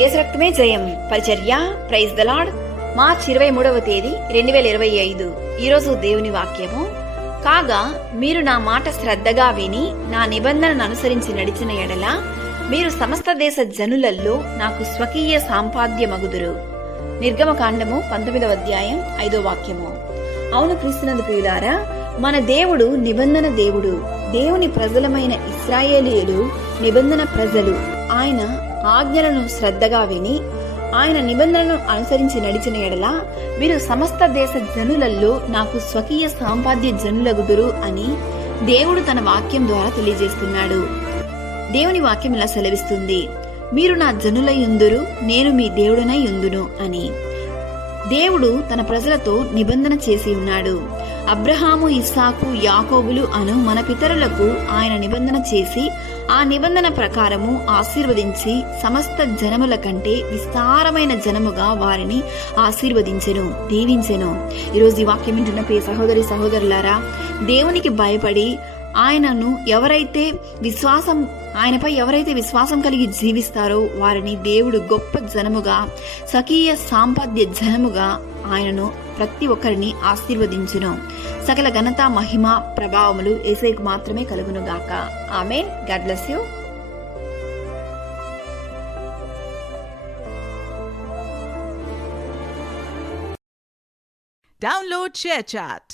యేసు రక్తమే జయం పరిచర్య. Praise the lord. మార్చి 23వ తేదీ 2025. ఈరోజు దేవుని వాక్యము. కాగా మీరు నా మాట శ్రద్ధగా విని నా నిబంధనను అనుసరించి నడిచిన ఎడల మీరు సమస్త దేశ జనులల్లో నాకు స్వకీయ సాంపాద్యమగుదురు. నిర్గమకాండము 19వ అధ్యాయం 5వ వాక్యము. అవును క్రీస్తునందు ప్రియులారా, మన దేవుడు నిబంధన దేవుడు. దేవుని ప్రజలమైన ఇశ్రాయేలీయులు నిబంధన ప్రజలు. ఆయన ఆజ్ఞలను శ్రద్ధగా విని ఆయన నిబంధనను అనుసరించి నడిచిన ఎడల మీరు సమస్త దేశ జనులలో నాకు స్వకీయ సాంపాద్య జనులగుదురు అని దేవుడు తన వాక్యం ద్వారా తెలియజేస్తున్నాడు. దేవుని వాక్యం ఇలా సెలవిస్తుంది, మీరు నా జనులయుందురు, నేను మీ దేవుడనై యుందును అని. దేవుడు తన ప్రజలతో నిబంధన చేసి ఉన్నాడు. అబ్రహాము, ఇస్సాకు, యాకోబులు అను మన పితరులకు ఆయన నిబంధన చేసి ఆ నిబంధన ప్రకారము ఆశీర్వదించి సమస్త జనముల కంటే విస్తారమైన జనముగా వారిని ఆశీర్వదించెను, దీవించెను. ఈరోజు ఈ వాక్యం వింటున్న ప్రియ సహోదరి సహోదరులారా, దేవునికి భయపడి ఆయనపై ఎవరైతే విశ్వాసం కలిగి జీవిస్తారో వారిని దేవుడు గొప్ప జనముగా, స్వకీయ సాంపాద్య జనముగా ఆయనను ప్రతి ఒక్కరిని ఆశీర్వదించును. సకల ఘనత, మహిమ, ప్రభావములు యేసుకు మాత్రమే కలుగును గాక. ఆమేన్. God bless you. Download ShareChat.